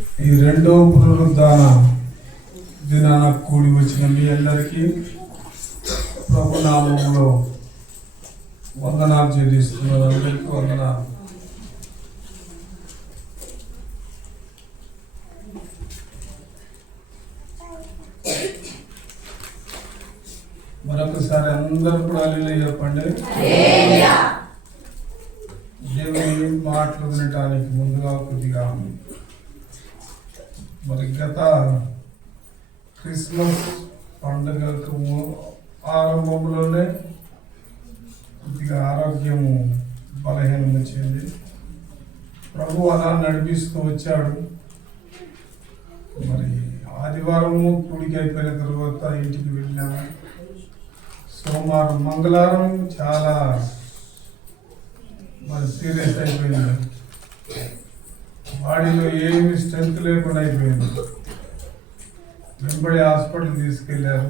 ఈ రెండో పునరుద్ధాన దినాన కూడి వచ్చిన మీ అందరికీ ప్రభు నామములో వందనాలు చెల్లిస్తున్నారు. అందరికీ వందనాలు. మరొకసారి అందరూ కూడా హల్లెలూయా చెప్పండి. దేవుని మాటలు వినటానికి ముందుగా కొద్దిగా మరి గత క్రిస్మస్ పండుగకు ఆరంభంలోనే కొద్దిగా ఆరోగ్యము బలహీనం వచ్చింది. ప్రభు అలా నడిపిస్తూ వచ్చాడు. మరి ఆదివారము కూడికి అయిపోయిన తర్వాత ఇంటికి వెళ్ళాము. సోమవారం మంగళవారం చాలా మరి సీరియస్ అయిపోయింది. బాడీలో ఏమి స్ట్రెంత్ లేకుండా అయిపోయింది. వెంబడి హాస్పిటల్ తీసుకెళ్ళారు.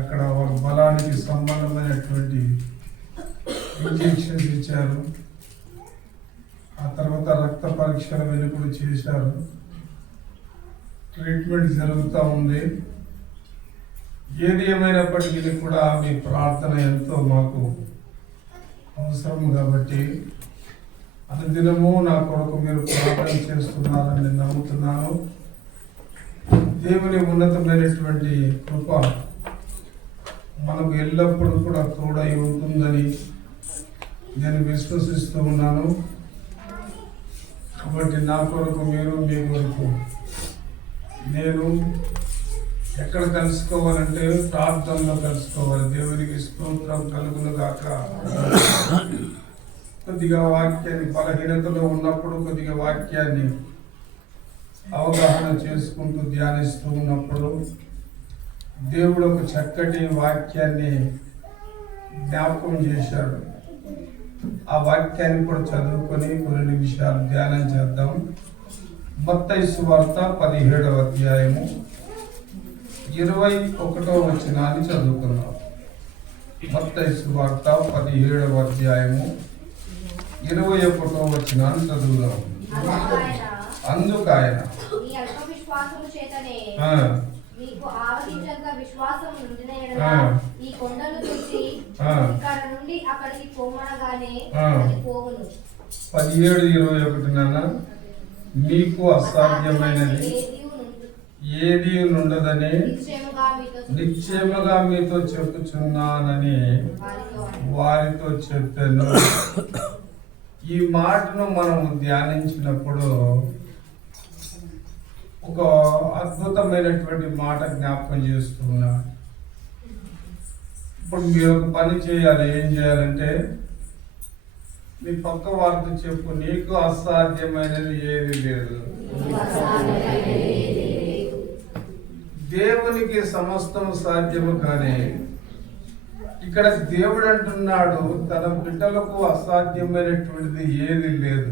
అక్కడ వాళ్ళ బలానికి సంబంధమైనటువంటి ఇంజెక్షన్స్ ఇచ్చారు. ఆ తర్వాత రక్త పరీక్షల వెనుకలు చేశారు. ట్రీట్మెంట్ జరుగుతూ ఉంది. ఏది ఏమైనప్పటికీ కూడా మీ ప్రార్థన ఎంతో మాకు అవసరం కాబట్టి అనుదినము నా కొరకు మీరు ప్రార్థన చేస్తున్నారని నేను నమ్ముతున్నాను. దేవుని ఉన్నతమైనటువంటి కృప మనకు ఎల్లప్పుడూ కూడా తోడై ఉంటుందని నేను విశ్వసిస్తూ ఉన్నాను. కాబట్టి నా కొరకు మీరు, మీ కొరకు నేను ఎక్కడ కలుసుకోవాలంటే ప్రార్థనలో కలుసుకోవాలి. దేవునికి స్తోత్రం కలుగును గాక. కొద్దిగా వాక్యాన్ని బలహీనతలో ఉన్నప్పుడు కొద్దిగా వాక్యాన్ని అవగాహన చేసుకుంటూ ధ్యానిస్తూ ఉన్నప్పుడు దేవుడు ఒక చక్కటి వాక్యాన్ని జ్ఞాపకం చేశాడు. ఆ వాక్యాన్ని కూడా చదువుకొని కొన్ని నిమిషాలు ధ్యానం చేద్దాం. మత్తయి సువార్త 17వ అధ్యాయము 21వ వచనాన్ని చదువుకున్నాం. మత్తయి సువార్త 17వ అధ్యాయము 21వ వచనాన్ని చదువుదాం. అందుకు ఆయన ఈ కొండలు చూసి ఇక్కడ నుండి అక్కడికి పోమనగానే 17:21 నాన్న, మీకు అసాధ్యమైనది ఏది నుండదని నిశ్చయముగా మీతో చెప్పుచున్నానని వారితో చెప్పాను. ఈ మాటను మనం ధ్యానించినప్పుడు ఒక అద్భుతమైనటువంటి మాట జ్ఞాపకం చేస్తున్నాను. ఇప్పుడు మీరు ఒక పని చేయాలి. ఏం చేయాలంటే మీ పక్క వారితో చెప్పు, నీకు అసాధ్యమైనది ఏది లేదు. దేవునికి సమస్తం సాధ్యము. కానీ ఇక్కడ దేవుడు అంటున్నాడు తన బిడ్డలకు అసాధ్యమైనటువంటిది ఏది లేదు.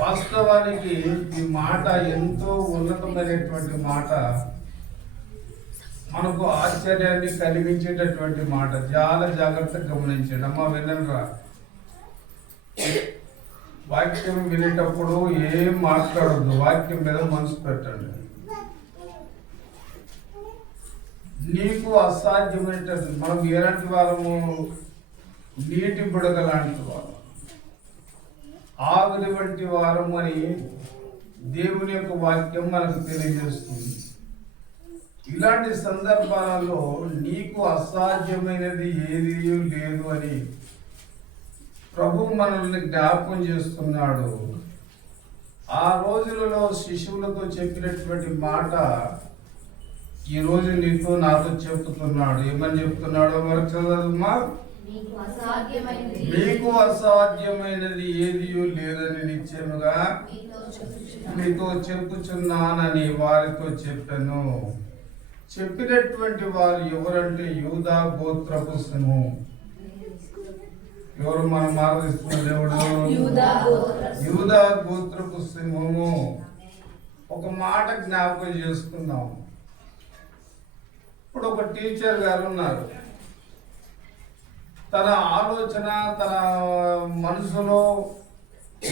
వాస్తవానికి ఈ మాట ఎంతో ఉన్నతమైనటువంటి మాట, మనకు ఆశ్చర్యాన్ని కలిగించేటటువంటి మాట. చాలా జాగ్రత్తగా గమనించండి అమ్మా, వినరా. వాక్యం వినేటప్పుడు ఏం మాట్లాడద్దు, వాక్యం మీద మనసు పెట్టండి. నీకు అసాధ్యమైనది. మనం ఎలాంటి వారము? నీటి బుడగ లాంటి వారు, ఆవిరి వంటి వారము అని దేవుని యొక్క వాక్యం మనకు తెలియజేస్తుంది. ఇలాంటి సందర్భాలలో నీకు అసాధ్యమైనది ఏది లేదు అని ప్రభు మనల్ని జ్ఞాపకం చేస్తున్నాడు. ఆ రోజులలో శిశువులతో చెప్పినటువంటి మాట ఈ రోజు నీతో నాతో చెప్తున్నాడు. ఏమని చెప్తున్నాడో మరి చదవమ్మా. మీకు అసాధ్యమైనది ఏది లేదని నిశ్చయముగా మీతో చెప్పుచున్నానని వారితో చెప్పాను. చెప్పినటువంటి వారు ఎవరంటే యూదా గోత్రపు సింహం. ఎవరు మనం ఆరాధిస్తున్న దేవుడు? యూదా గోత్రపు సింహము. ఒక మాట జ్ఞాపకం చేసుకుందాం. ఇప్పుడు ఒక టీచర్ గారు ఉన్నారు. తన ఆలోచన, తన మనసులో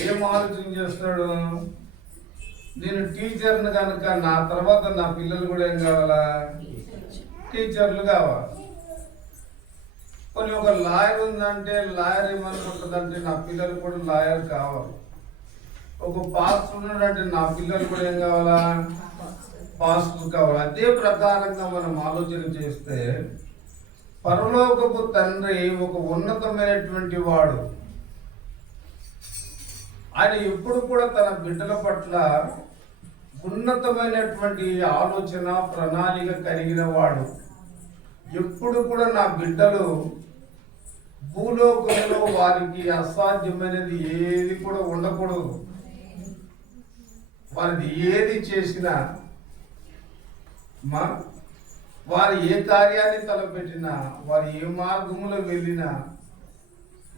ఏం ఆలోచన చేస్తాడు? నేను టీచర్ని కనుక నా తర్వాత నా పిల్లలు కూడా ఏం కావాలా? టీచర్లు కావాలి. కొన్ని ఒక లాయర్ ఉందంటే లాయర్ ఏమనుకుంటుందంటే నా పిల్లలు కూడా లాయర్ కావాలి. ఒక పాస్టర్ ఉన్నాడంటే నా పిల్లలు కూడా ఏం కావాలా? పాస్టర్ కావాలి. అదే ప్రకారంగా మనం ఆలోచన చేస్తే పరలోకపు తండ్రి ఒక ఉన్నతమైనటువంటి వాడు. ఆయన ఎప్పుడు కూడా తన బిడ్డల పట్ల ఉన్నతమైనటువంటి ఆలోచన ప్రణాళిక కలిగిన వాడు. ఎప్పుడు కూడా నా బిడ్డలు భూలోకంలో వారికి అసాధ్యమైనది ఏది కూడా ఉండకూడదు. వారిది ఏది చేసినా వారు ఏ కార్యాన్ని తలపెట్టినా, వారు ఏ మార్గంలో వెళ్ళినా,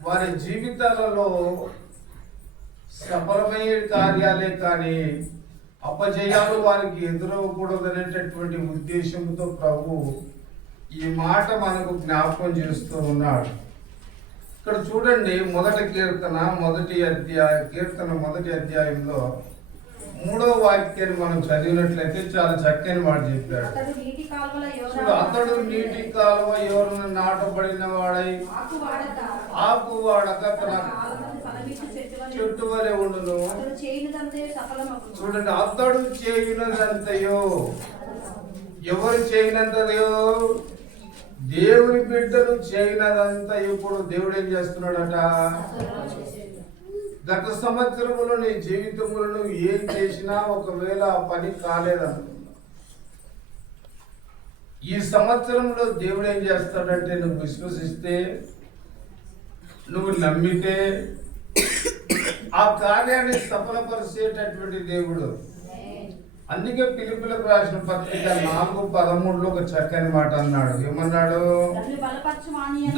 వారి జీవితాలలో సఫలమయ్యే కార్యాలే కానీ అపజయాలు వారికి ఎదురవ్వకూడదు అనేటటువంటి ఉద్దేశంతో ప్రభు ఈ మాట మనకు జ్ఞాపకం చేస్తూ ఉన్నాడు. ఇక్కడ చూడండి, మొదటి అధ్యాయంలో 3వ వాక్యాన్ని మనం చదివినట్లయితే చాలా చక్కని మాట చెప్పాడు. అతడు నీటి కాలువ ఎవరు నాటబడిన వాడై ఆకు వాడక తన చెట్టు వలె ఉండును. చూడండి, అతడు చేయునదంతయో. ఎవరు చేయనంతయో? దేవుని బిడ్డలు చేయనదంతా ఇప్పుడు దేవుడు ఏం చేస్తున్నాడట? గత సంవత్సరములో నీ జీవితంలో ఏం చేసినా ఒకవేళ ఆ పని కాలేదనుకున్నా, ఈ సంవత్సరంలో దేవుడు ఏం చేస్తాడంటే నువ్వు విశ్వసిస్తే, నువ్వు నమ్మితే ఆ కార్యాన్ని సఫలపరిచేటటువంటి దేవుడు. అందుకే ఫిలిప్పీలకు రాసిన పత్రిక 4:13 ఒక చక్కని మాట అన్నాడు. ఏమన్నాడు?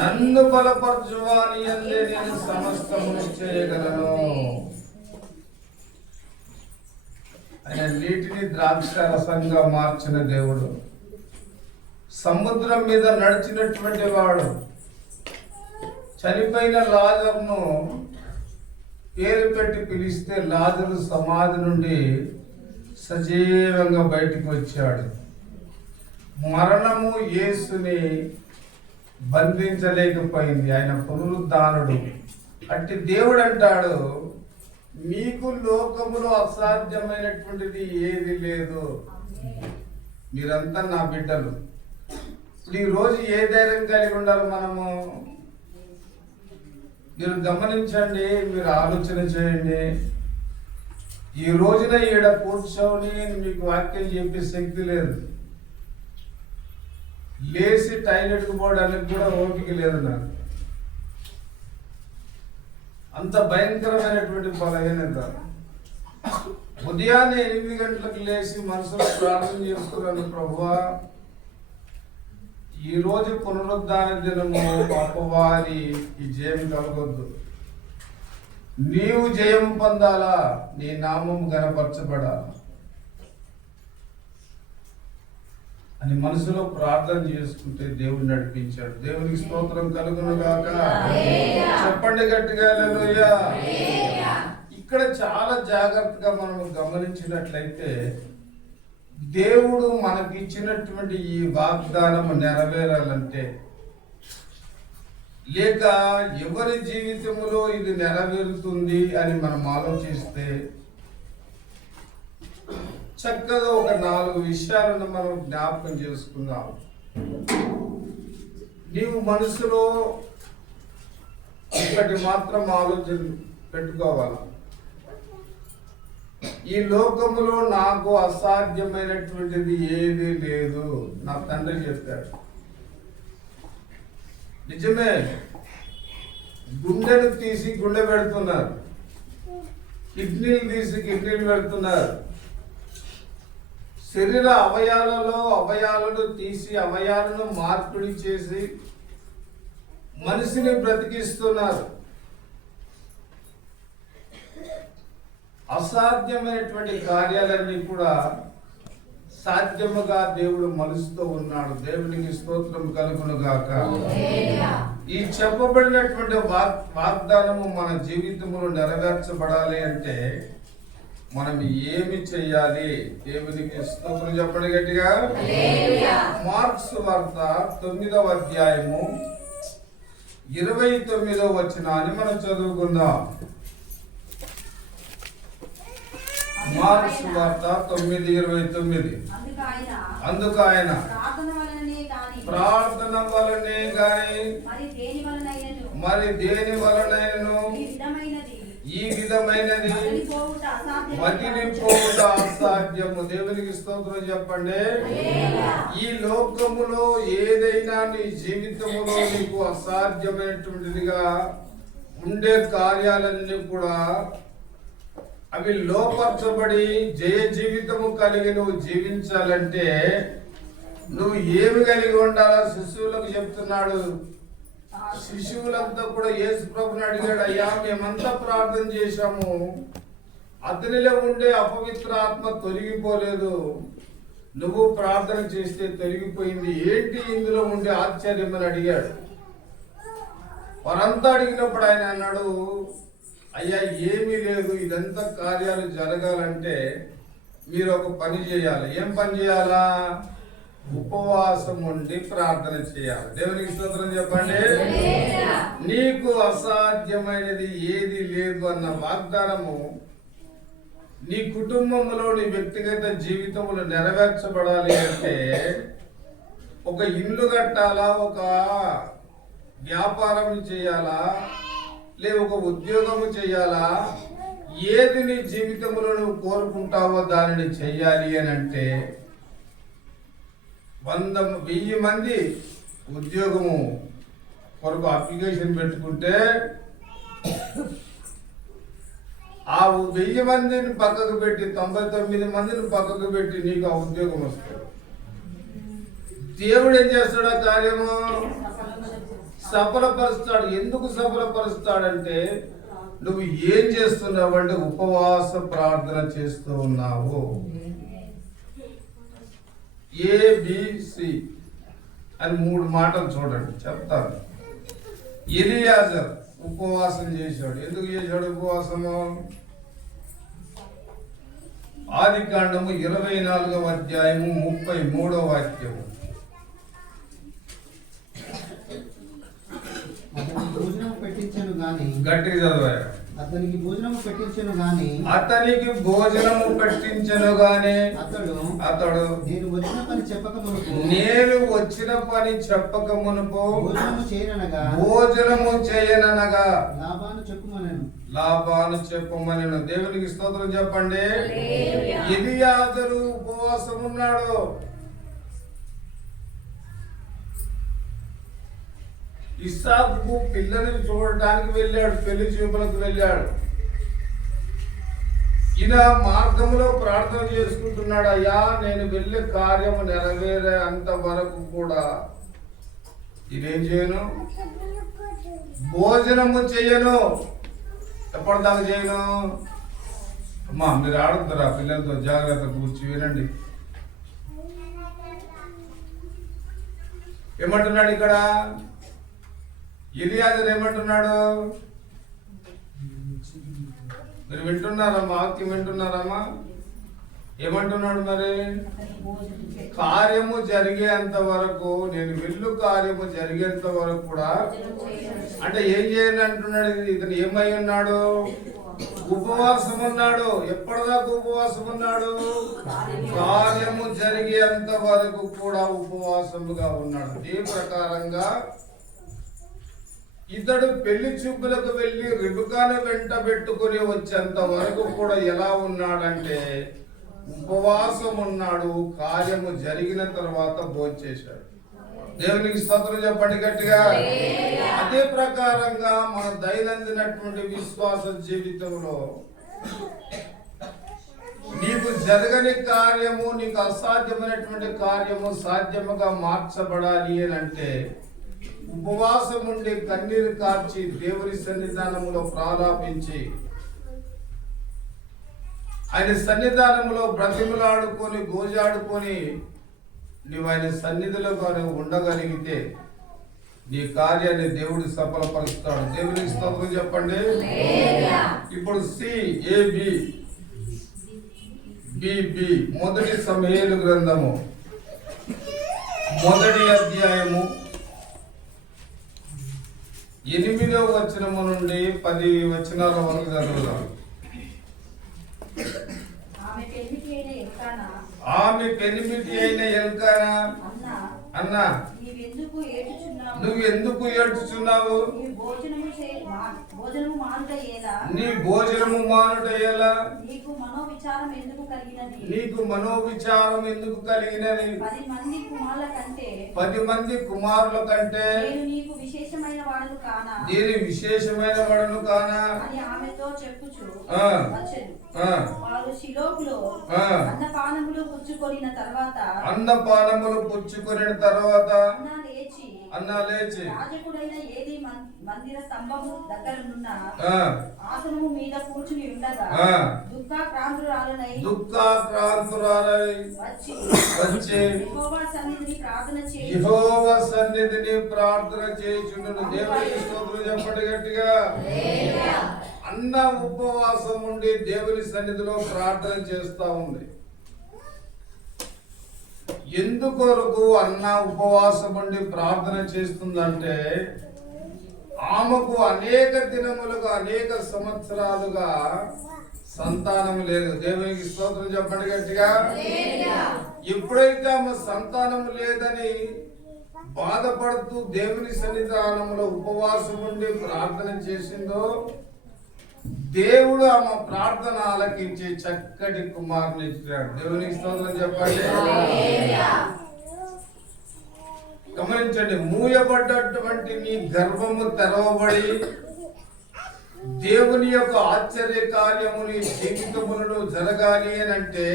నన్ను బలపరచువాని యందే నేను సమస్తమును చేయగలను. ఆయన నీటిని ద్రాక్షారసంగా మార్చిన దేవుడు, సముద్రం మీద నడిచినటువంటి వాడు, చనిపోయిన లాజరును పేరు పెట్టి పిలిస్తే లాజరు సమాధి నుండి సజీవంగా బయటికి వచ్చాడు. మరణము యేసుని బంధించలేకపోయింది. ఆయన పునరుద్ధానుడు. అట్టి దేవుడు అంటాడు, మీకు లోకములో అసాధ్యమైనటువంటిది ఏది లేదు. మీరంతా నా బిడ్డలు. ఈ రోజు ఏ ధైర్యం కలిగి ఉండాలి మనము? మీరు గమనించండి, మీరు ఆలోచన చేయండి. ఈ రోజున ఈడ కూర్చొని మీకు వాక్యం చెప్పే శక్తి లేదు. లేచి టాయిలెట్కి పోవడానికి కూడా ఓపిక లేదు నాకు. అంత భయంకరమైనటువంటి బలహీనత. ఉదయాన్నే 8 గంటలకు లేచి మనసులో ప్రార్థన చేసుకున్నాను, ప్రభువా ఈ రోజు పునరుద్ధాన దినము, అపవాది ఈ జయం కలగొద్దు, నీవు జయం పొందాలా, నీ నామం గణపరచబడాలా అని మనసులో ప్రార్థన చేసుకుంటే దేవుడు నడిపించాడు. దేవునికి స్తోత్రం కలుగును గాక. చెప్పండి గట్టిగా హల్లెలూయా. ఇక్కడ చాలా జాగ్రత్తగా మనం గమనించినట్లయితే దేవుడు మనకిచ్చినటువంటి ఈ వాగ్దానం నెరవేరాలంటే, లేక ఎవరి జీవితంలో ఇది నెరవేరుతుంది అని మనం ఆలోచిస్తే చక్కగా ఒక 4 విషయాలను మనం జ్ఞాపకం చేసుకుందాం. నీవు మనసులో ఒకటి మాత్రం ఆలోచన పెట్టుకోవాలి, ఈ లోకములో నాకు అసాధ్యమైనటువంటిది ఏది లేదు. నా తండ్రి చెప్పాడు. నిజమే, గుండెను తీసి గుండె పెడుతున్నారు, కిడ్నీలు తీసి కిడ్నీలు పెడుతున్నారు, శరీర అవయాలను తీసి అవయాలను మార్పిడి చేసి మనిషిని బ్రతికిస్తున్నారు. అసాధ్యమైనటువంటి కార్యాలన్నీ కూడా సాధ్యముగా దేవుడు మలుస్తూ ఉన్నాడు. దేవునికి స్తోత్రం కలుగును గాక. ఈ చెప్పబడినటువంటి వాగ్దానము మన జీవితంలో నెరవేర్చబడాలి అంటే మనం ఏమి చేయాలి? దేవునికి స్తోత్రం చెప్పండి గట్టిగా. మార్క్స్ వార్త 9వ అధ్యాయము 29వ వచనాన్ని మనం చదువుకుందాం. మార్క్స్ వార్త 9:29. అందుకు ఆయన ప్రార్థన వలనే గాని మరి దేని వలనైనను ఈ విధమైనది వదిలిపోవుట అసాధ్యము. దేవునికి స్తోత్రం చెప్పండి. ఈ లోకములో ఏదైనా నీ జీవితంలో నీకు అసాధ్యమైనటువంటిదిగా ఉండే కార్యాలన్నీ కూడా అవి లోపరచబడి జయ జీవితము కలిగి నువ్వు జీవించాలంటే నువ్వు ఏమి కలిగి ఉండాలా? శిశువులకు చెప్తున్నాడు. శిశువులంతా కూడా యేసు ప్రభుని అడిగాడు, అయ్యా మేమంతా ప్రార్థన చేశాము, అతనిలో ఉండే అపవిత్ర ఆత్మ తొలగిపోలేదు, నువ్వు ప్రార్థన చేస్తే తొలగిపోయింది, ఏంటి ఇందులో ఉండే ఆశ్చర్యం అని అడిగాడు. వారంతా అడిగినప్పుడు ఆయన అన్నాడు, అయ్యా ఏమీ లేదు, ఇదంతా కార్యాలు జరగాలంటే మీరు ఒక పని చేయాలి. ఏం పని చేయాలా? ఉపవాసం ఉండి ప్రార్థన చేయాలి. దేవునికి స్తోత్రం చెప్పండి. నీకు అసాధ్యమైనది ఏది లేదు అన్న వాగ్దానము నీ కుటుంబంలో నీ వ్యక్తిగత జీవితంలో నెరవేర్చబడాలి అంటే ఒక ఇల్లు కట్టాలా, ఒక వ్యాపారం చేయాలా, లేదా ఒక ఉద్యోగము చేయాలా, ఏది నీ జీవితంలో నువ్వు కోరుకుంటావో దానిని చెయ్యాలి అని అంటే 100,000 మంది ఉద్యోగము కొరకు అప్లికేషన్ పెట్టుకుంటే ఆ 1000 మందిని పక్కకు పెట్టి 99 మందిని పక్కకు పెట్టి నీకు ఆ ఉద్యోగం వస్తుంది. దేవుడు ఏం చేస్తాడు? ఆ కార్యము సఫలపరుస్తాడు. ఎందుకు సఫలపరుస్తాడంటే నువ్వు ఏం చేస్తున్నావు అంటే ఉపవాస ప్రార్థన చేస్తూ ఉన్నావు. ABC అని 3 మాటలు చూడండి, చెప్తాను. ఎలియాజర్ ఉపవాసం చేశాడు. ఎందుకు చేశాడు ఉపవాసము? ఆదికాండము 24వ అధ్యాయము 33వ వాక్యము. భోజనం పెట్టించను గాని, గట్టిగా చదవా. అతనికి భోజనము పెట్టించను గాని, అతనికి భోజనము పెట్టించను గాని అతడు నేను వచ్చిన పని చెప్పక మునుపు భోజనము చేయననగా లాభాను చెప్పుమనెను. దేవునికి స్తోత్రం చెప్పండి. ఎలియాజరు ఉపవాసం ఉన్నాడు. ఇస్సాకు పిల్లని చూడటానికి వెళ్ళాడు, పెళ్లి చూపులకు వెళ్ళాడు. ఈయన మార్గంలో ప్రార్థన చేసుకుంటున్నాడు, అయ్యా నేను వెళ్ళే కార్యము నెరవేరే అంత వరకు కూడా ఇదేం చేయను, భోజనము చేయను. ఎప్పటిదాకా చేయను? అమ్మా మీరు ఆడుతారా పిల్లలతో? జాగ్రత్త కూర్చి వినండి. ఏమంటున్నాడు ఇక్కడ? ఎలియాజర్ ఏమంటున్నాడు? మీరు వింటున్నారమ్మా? వాక్యం వింటున్నారమ్మా? ఏమంటున్నాడు మరి? కార్యము జరిగేంత వరకు, నేను వెళ్ళు కార్యము జరిగేంత వరకు కూడా అంటే ఏం చేయని అంటున్నాడు. ఇతను ఏమై ఉన్నాడు? ఉపవాసం ఉన్నాడు. ఎప్పటిదాకా ఉపవాసం ఉన్నాడు? కార్యము జరిగేంత వరకు కూడా ఉపవాసముగా ఉన్నాడు. ఈ ప్రకారంగా ఇతడు పెళ్లి చూపులకు వెళ్ళి రిబకాను వెంట పెట్టుకుని వచ్చేంత వరకు కూడా ఎలా ఉన్నాడంటే ఉపవాసం ఉన్నాడు. కార్యము జరిగిన తర్వాత భోంచేశాడు. దేవునికి స్తోత్రం చెప్పండి గట్టిగా. అదే ప్రకారంగా మన దైనందినటువంటి విశ్వాస జీవితంలో నీకు జరగని కార్యము, నీకు అసాధ్యమైనటువంటి కార్యము సాధ్యముగా మార్చబడాలి అని అంటే ఉపవాసం ఉండి కన్నీరు కార్చి దేవుని సన్నిధానములో ప్రాలాపించి ఆయన సన్నిధానములో బ్రతిమలాడుకొని గోజాడుకొని నువ్వు ఆయన సన్నిధిలో కానీ ఉండగలిగితే నీ కార్యాన్ని దేవుడు సఫలపరుస్తాడు. దేవునికి స్తోత్రం చెప్పండి. ఇప్పుడు CAB BB మొదటి సమూయేలు గ్రంథము 1వ అధ్యాయము 8వ వచనము నుండి 10 వచనాల వరకు చదువుదాం. ఆమె పెనిమిటి అయిన ఎల్కానా అన్నా, నువ్వు ఎందుకు ఏడ్చుచున్నావు? నీ భోజనము మానుట ఎలా? నీకు మనోవిచారం ఎందుకు కలిగినది? 10 మంది కుమారుల కంటే నేను విశేషమైన వాడను కానా అని ఆమెతో చెప్పుచు వారు షిలోహులో అన్నపానములు పుచ్చుకొనిన తర్వాత అన్నా లేచి యాజకుడైన ఏలీ మందిర స్తంభము దగ్గరనున్న ఆసనము మీద కూర్చుని ఉండగా దుఃఖాక్రాంతురాలై వచ్చి యెహోవా సన్నిధిని ప్రార్థన చేయుచుండును. దేవునికి స్తోత్రం చెప్పండి గట్టిగా. అన్న ఉపవాసం ఉండి దేవుని సన్నిధిలో ప్రార్థన చేస్తా ఉంది. ఎందుకొరకు అన్న ఉపవాసం ఉండి ప్రార్థన చేస్తుందంటే, ఆమెకు అనేక దినములుగా అనేక సంవత్సరాలుగా సంతానం లేదు. దేవునికి స్తోత్రం చెప్పండి గట్టిగా. ఎప్పుడైతే ఆమె సంతానం లేదని బాధపడుతూ దేవుని సన్నిధానంలో ఉపవాసం ఉండి ప్రార్థన చేసిందో, దేవుడు ఆమె ప్రార్థన ఆలకించి చక్కటి కుమారుని ఇచ్చాడు. దేవునికి స్తోత్రం చెప్పండి. గమనించండి, మూయబడ్డటువంటి నీ గర్భము తెరవబడి దేవుని యొక్క ఆశ్చర్య కార్యము నీ జీవితములలో జరగాలి అని అంటే,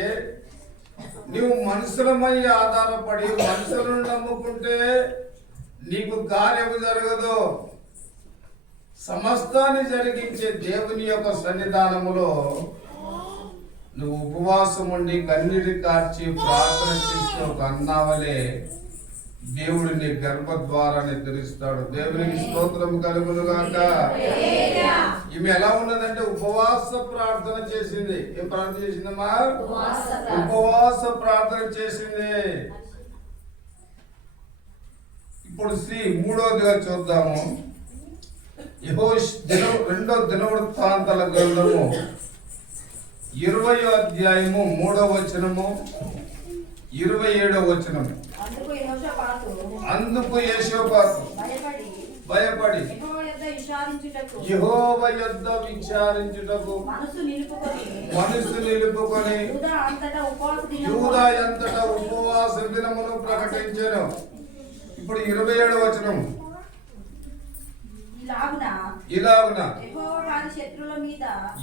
నీవు మనుషులమై ఆధారపడి మనుషులను నమ్ముకుంటే నీకు కార్యము జరగదు. సమస్తాన్ని జరిగించే దేవుని యొక్క సన్నిధానములో నువ్వు ఉపవాసం ఉండి కన్నీటి కార్చి ప్రార్థన చేస్తే ఒక అన్నావలే దేవుడు నీ గర్భద్వారాన్ని తెరుస్తాడు. దేవునికి స్తోత్రం కలుగును గాక. ఈమె ఎలా ఉన్నదంటే ఉపవాస ప్రార్థన చేసింది. ఏం ప్రార్థన చేసిందమ్మా? ఉపవాస ప్రార్థన చేసింది. ఇప్పుడు 3వదిగా చూద్దాము. రెండో దినవృత్తాంతాల గ్రంథము 20వ అధ్యాయము 3వ వచనము 27వ వచనము. అందుకు యెహోషాపాతు భయపడి యెహోవా యొద్ద విచారించుటకు మనసు నిలుపుకొని యూదా అంతటా ఉపవాస దినమును ప్రకటించెను. ఇప్పుడు 27వ వచనం. ఇలాగున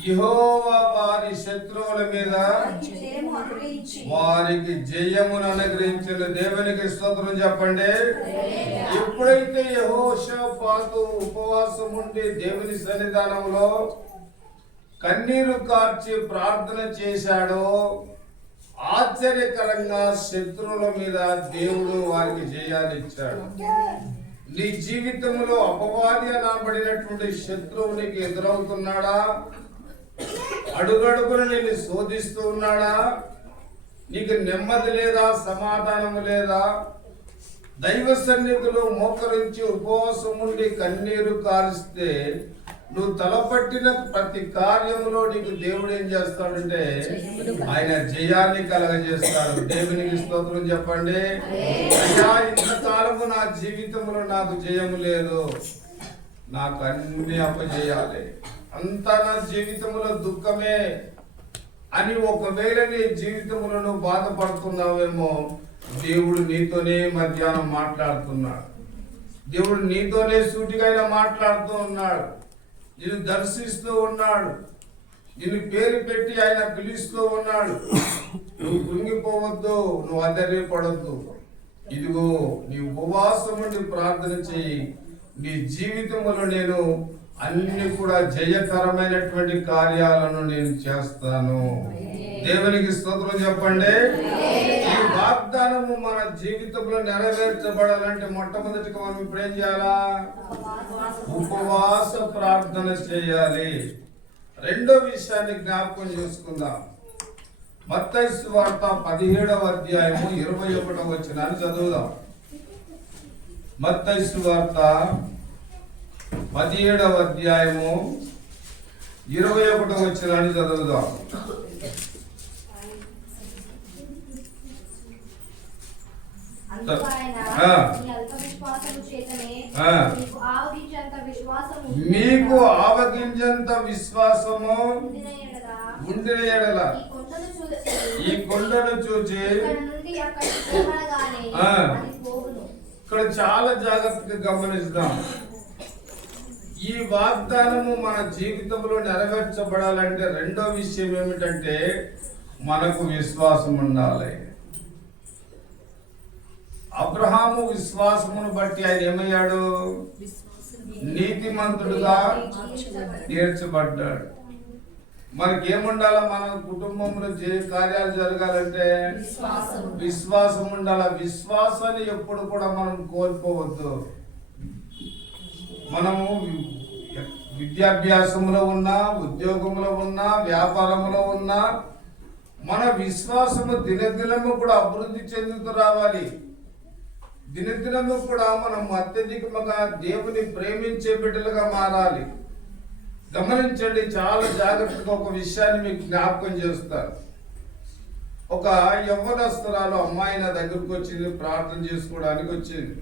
యెహోవా వారి శత్రువుల మీద వారికి జయమును అనుగ్రహించిన. దేవునికి స్తోత్రం చెప్పండి. ఎప్పుడైతే యెహోషాపాతు ఉపవాసం ఉండి దేవుని సన్నిధానంలో కన్నీరు కార్చి ప్రార్థన చేశాడో, ఆశ్చర్యకరంగా శత్రువుల మీద దేవుడు వారికి జయాన్ని ఇచ్చాడు. నీ జీవితంలో అపవాది అనబడినటువంటి శత్రువు నీకు ఎదురవుతున్నాడా? అడుగడుగును నిన్ను శోధిస్తూ ఉన్నాడా? నీకు నెమ్మది లేదా? సమాధానము లేదా? దైవ సన్నిధిలో మోకరించి ఉపవాసం ఉండి కన్నీరు కారిస్తే నువ్వు తలపట్టిన ప్రతి కార్యములో నీకు దేవుడు ఏం చేస్తాడంటే ఆయన జయాన్ని కలగజేస్తాడు. దేవునికి స్తోత్రం చెప్పండి. అయ్యా, ఇంతకాలము నా జీవితంలో నాకు జయము లేదు, నాకు అన్ని అపజయాలి, అంతా నా జీవితంలో దుఃఖమే అని ఒకవేళ నీ జీవితంలో నువ్వు బాధపడుతున్నావేమో, దేవుడు నీతోనే మధ్యాహ్నం మాట్లాడుతున్నాడు. దేవుడు నీతోనే సూటిగా మాట్లాడుతూ ఉన్నాడు. నిన్ను దర్శిస్తూ ఉన్నాడు. నిన్ను పేరు పెట్టి ఆయన పిలుస్తూ ఉన్నాడు. నువ్వు కృంగిపోవద్దు, నువ్వు అధైర్యపడొద్దు. ఇదిగో నీ ఉపవాసం నుండి ప్రార్థన చేయి. నీ జీవితంలో నేను అన్ని కూడా జయకరమైనటువంటి కార్యాలను నేను చేస్తాను. దేవునికి స్తోత్రం చెప్పండి. ఈ వాగ్దానము మన జీవితంలో నెరవేర్చబడాలంటే మొట్టమొదటిగా మనం ఇప్పుడు ఏం చేయాలా? ఉపవాస ప్రార్థన చేయాలి. రెండో విషయాన్ని జ్ఞాపకం చేసుకుందాం. మత్తయి సువార్త 17వ అధ్యాయము 21వ వచనాన్ని చదువుదాం. మత్తయి సువార్త 17వ అధ్యాయము 21వ వచనాన్ని చదువుదాం. అందుకు ఆయన, ఆ. "నీ అల్ప విశ్వాసము చేతనే ఆ. నీకు ఆవగించంత విశ్వాసము మీకు ఆవగింజంత విశ్వాసము ఉండిన ఎడల ఈ కొండను చూచి ఇక్కడ నుండి అక్కడికి పోమనగానే ఆ. అది పోవును." ఇక్కడ చాలా జాగ్రత్తగా గమనిస్తాం. ఈ వాగ్దానము మన జీవితంలో నెరవేర్చబడాలంటే రెండో విషయం ఏమిటంటే మనకు విశ్వాసం ఉండాలి. అబ్రహాము విశ్వాసమును బట్టి ఆయన ఏమయ్యాడు? నీతిమంతుడుగా తీర్చబడ్డాడు. మనకేముండాలా? మన కుటుంబంలో కార్యాలు జరగాలంటే విశ్వాసం ఉండాలి. విశ్వాసాన్ని ఎప్పుడు కూడా మనం కోల్పోవద్దు. మనము విద్యాభ్యాసంలో ఉన్నా, ఉద్యోగంలో ఉన్నా, వ్యాపారంలో ఉన్నా మన విశ్వాసము దినదినము కూడా అభివృద్ధి చెందుతూ రావాలి. దినదినము కూడా మనం అత్యధికముగా దేవుని ప్రేమించే బిడ్డలుగా మారాలి. గమనించండి, చాలా జాగ్రత్తగా ఒక విషయాన్ని మీకు జ్ఞాపకం చేస్తారు. ఒక యవ్వనస్తురాలు అమ్మాయి నా దగ్గరకు వచ్చింది, ప్రార్థన చేసుకోవడానికి వచ్చింది.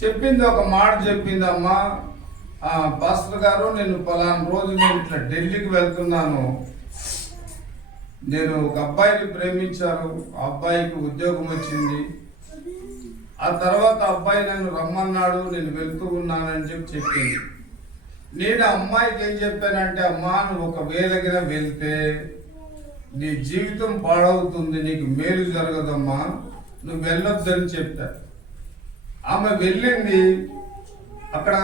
చెప్పింది, ఒక మాట చెప్పింది, అమ్మా పాస్టర్ గారు, నేను పలానా రోజు నేను ఇట్లా ఢిల్లీకి వెళ్తున్నాను. నేను ఒక అబ్బాయిని ప్రేమించాను, ఆ అబ్బాయికి ఉద్యోగం వచ్చింది. ఆ తర్వాత అబ్బాయి నన్ను రమ్మన్నాడు, నేను వెళ్తూ ఉన్నానని చెప్పింది. నేను ఆ అమ్మాయికి ఏం చెప్పానంటే, అమ్మా నువ్వు ఒకవేళ వెళ్తే నీ జీవితం పాడవుతుంది, నీకు మేలు జరగదమ్మా, నువ్వు వెళ్ళొద్దని చెప్పాను. ఆమె వెళ్ళింది, అక్కడ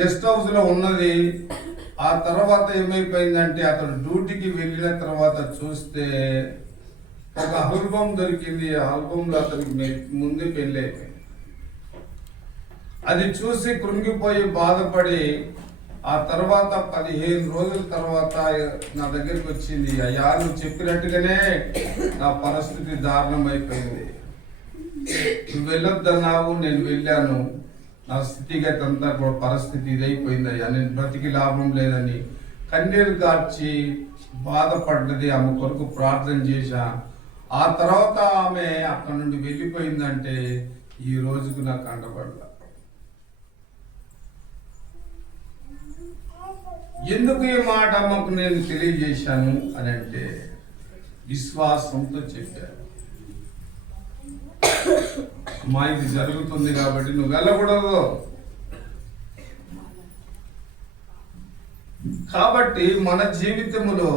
గెస్ట్ హౌస్లో ఉన్నది. ఆ తర్వాత ఏమైపోయిందంటే అతడు డ్యూటీకి వెళ్ళిన తర్వాత చూస్తే ఒక ఆల్బమ్ దొరికింది. ఆ ఆల్బంలో అతనికి ముందే పెళ్ళి అయిపోయింది. అది చూసి కృంగిపోయి బాధపడి ఆ తర్వాత 15 రోజుల తర్వాత నా దగ్గరికి వచ్చింది. అయ్యా, నువ్వు చెప్పినట్టుగానే నా పరిస్థితి దారుణం అయిపోయింది. నువ్వు వెళ్ళొద్దన్నావు, నేను వెళ్ళాను. నా స్థితిగతి అంతా కూడా పరిస్థితి ఇదైపోయింది అయ్యా, నేను బ్రతికి లాభం లేదని కన్నీరు కార్చి బాధపడ్డది. ఆమె కొరకు ప్రార్థన చేశా. ఆ తర్వాత ఆమె అక్కడ నుండి వెళ్ళిపోయిందంటే ఈ రోజుకు నాకు అండబడ్డా. ఎందుకు ఈ మాట అమ్మకు నేను తెలియజేశాను అని అంటే విశ్వాసంతో చెప్పాను. అమ్మా, ఇది జరుగుతుంది కాబట్టి నువ్వు వెళ్ళకూడదు. కాబట్టి మన జీవితంలో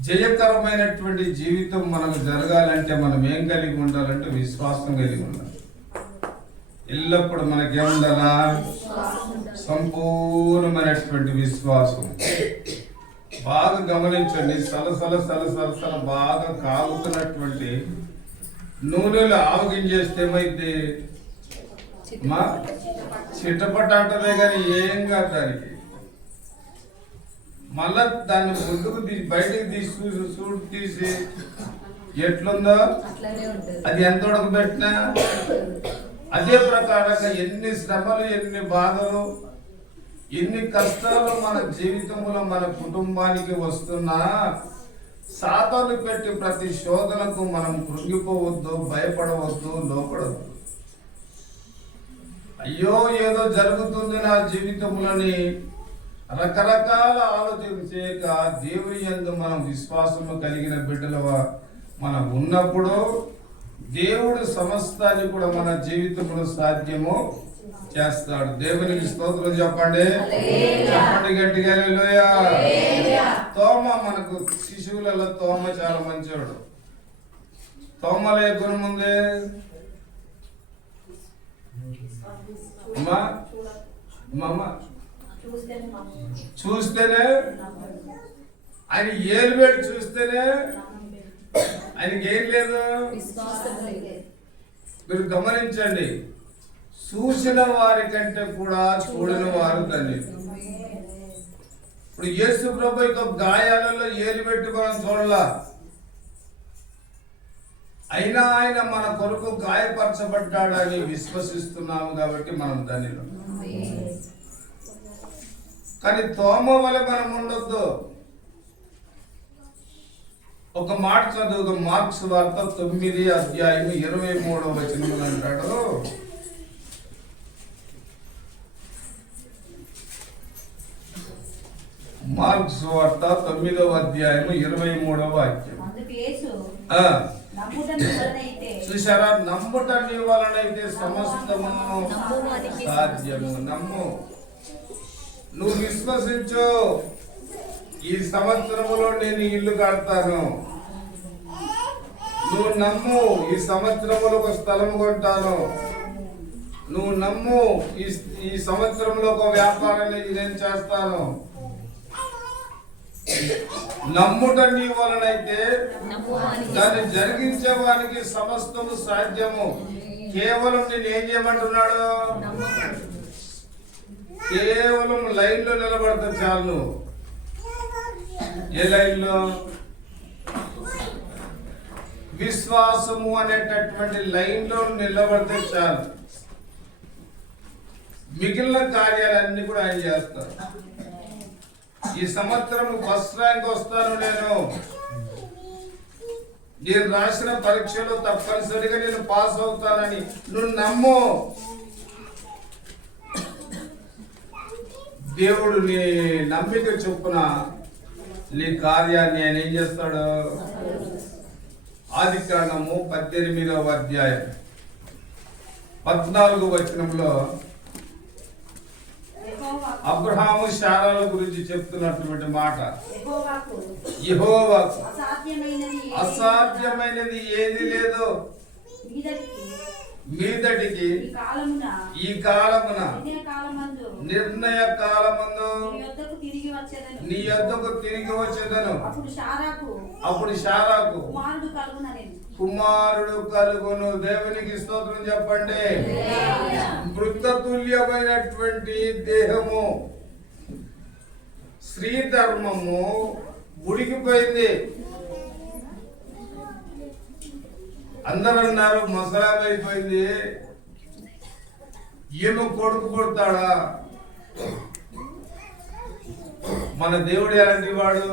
జయకరమైనటువంటి జీవితం మనకు జరగాలంటే మనం ఏం కలిగి ఉండాలంటే విశ్వాసం కలిగి ఉండాలి. ఎల్లప్పుడు మనకేముండాలా? సంపూర్ణమైనటువంటి విశ్వాసం. బాగా గమనించండి, సలసల బాగా కాగుతున్నటువంటి నూనెలో ఆవగించేస్తే ఏమైతే చిట్టపట్ట అంటదే కానీ ఏం కాదు దానికి. మళ్ళా దాన్ని ముందుకు తీసి బయటకు తీసి ఎట్లుందో అది ఎంత ఉడకబెట్టినా అదే ప్రకారంగా ఎన్ని శ్రమలు, ఎన్ని బాధలు, ఎన్ని కష్టాలు మన జీవితంలో మన కుటుంబానికి వస్తున్నా సాతాను పెట్టి ప్రతి శోధనకు మనం కృంగిపోవద్దు, భయపడవద్దు, లోపడవద్దు. అయ్యో ఏదో జరుగుతుంది నా జీవితంలోని రకరకాల ఆలోచన చేయక దేవుని యందు మనం విశ్వాసము కలిగిన బిడ్డలుగా మనం ఉన్నప్పుడు దేవుడు సమస్తాన్ని కూడా మన జీవితంలో సాధ్యము చేస్తాడు. దేవునికి స్తోత్రం చెప్పండి. చెప్పండి గట్టిగా హల్లెలూయా. తోమ, మనకు శిశువులలో తోమ చాలా మంచివాడు. తోమలో ఏ గుణం ఉంది అమ్మా? మామ చూస్తేనే చూస్తేనే ఆయన ఏలు పెట్టి చూస్తేనే ఆయనకి ఏం లేదు. మీరు గమనించండి, చూసిన వారి కంటే కూడా చూడని వారు ధన్యులు. ఇప్పుడు యేసు ప్రభు యొక్క గాయాలలో ఏలు పెట్టి మనం చూడలా, అయినా ఆయన మన కొరకు గాయపరచబడ్డాడని విశ్వసిస్తున్నాము కాబట్టి మనం ధన్యులు. కానీ తోమ వలె మనం ఉండొద్దు. ఒక మాట చదువు, మార్క్స్ వార్త 9:23 అంటాడు, మార్క్స్ వార్త 9:23. చూసారా, నమ్ముట నీ వలనైతే సమస్తము సాధ్యము. నమ్ము, నువ్వు విశ్వసించు. ఈ సంవత్సరములో నేను ఇల్లు కడతాను. నువ్వు నమ్ము, ఈ సంవత్సరంలో ఒక స్థలం కొంటాను. నువ్వు నమ్ము, ఈ సంవత్సరంలో ఒక వ్యాపారాన్ని నేను చేస్తాను. నమ్ముట నీ వలనైతే దాన్ని జరిగించే వానికి సమస్తము సాధ్యము. కేవలం నేను ఏం చేయమంటున్నాడు? కేవలం లైన్ లో నిలబడతా చాలు. నువ్వు ఏ లైన్ లో? విశ్వాసము అనేటటువంటి లైన్ లో నిలబడితే చాలు. మిగిలిన కార్యాలన్నీ కూడా ఆయన చేస్తారు. ఈ సంవత్సరం ఫస్ట్ ర్యాంక్ వస్తాను, నేను రాసిన పరీక్షలో తప్పనిసరిగా నేను పాస్ అవుతానని నువ్వు నమ్ము. దేవుడు నీ నమ్మిక చొప్పున నీ కార్యాన్ని ఆయన ఏం చేస్తాడు? ఆదికాండము 18:14 అబ్రహాము శారాల గురించి చెప్తున్నటువంటి మాట. యెహోవాకు అసాధ్యమైనది ఏది లేదు. మీదటికి ఈ కాలమున నిర్ణయ కాలమందు నీ యొద్దకు తిరిగి వచ్చేదను. అప్పుడు శారాకు కుమారుడు కలుగును. దేవునికి స్తోత్రం చెప్పండి. మృతతుల్యమైనటువంటి దేహము, స్త్రీ ధర్మము ఉడికిపోయింది. అందరూ అన్నారు ముసలామైపోయింది, ఏమో కొడుకు పుడతాడా? మన దేవుడు ఎలాంటి వాడు?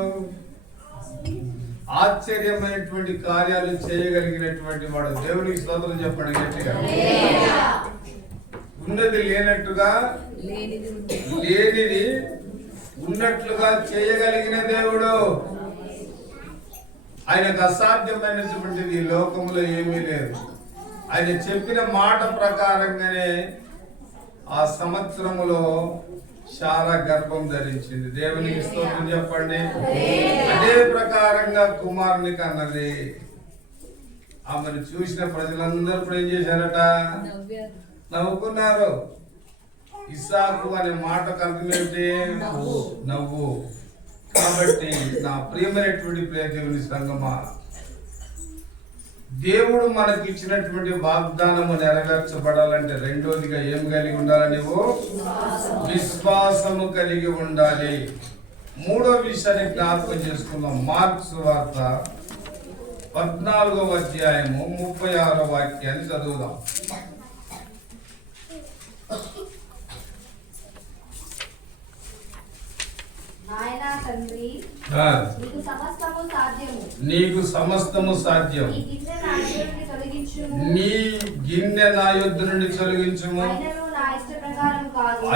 ఆశ్చర్యమైనటువంటి కార్యాలు చేయగలిగినటువంటి వాడు. దేవునికి స్తోత్రం చెప్పండి గట్టిగా. ఉన్నది లేనట్టుగా, లేనిది ఉన్నట్లుగా చేయగలిగిన దేవుడు. ఆయనకు అసాధ్యమైనటువంటిది ఈ లోకంలో ఏమీ లేదు. ఆయన చెప్పిన మాట ప్రకారంగానే ఆ సంవత్సరములో చాలా గర్భం ధరించింది. దేవునికి స్తోత్రం చెప్పండి. అదే ప్రకారంగా కుమారుని కన్నది. ఆమెను చూసిన ప్రజలందరూ ఇప్పుడు ఏం చేశారట? నవ్వుకున్నారు. ఇస్సాకు అనే మాటకు అర్థం ఏమిటి? నవ్వు. కాబట్టి నా ప్రియమైనటువంటి దేవుని సంగమా, దేవుడు మనకి ఇచ్చినటువంటి వాగ్దానము నెరవేర్చబడాలంటే రెండోదిగా ఏం కలిగి ఉండాలి? నువ్వు విశ్వాసము కలిగి ఉండాలి. మూడో విషయాన్ని జ్ఞాపకం చేసుకుందాం. మార్క్స్ వార్త 14:36 చదువుదాం. నీకు సమస్తము సాధ్యం. నీ గిన్నె నా యొద్ద నుండి తొలగించుము.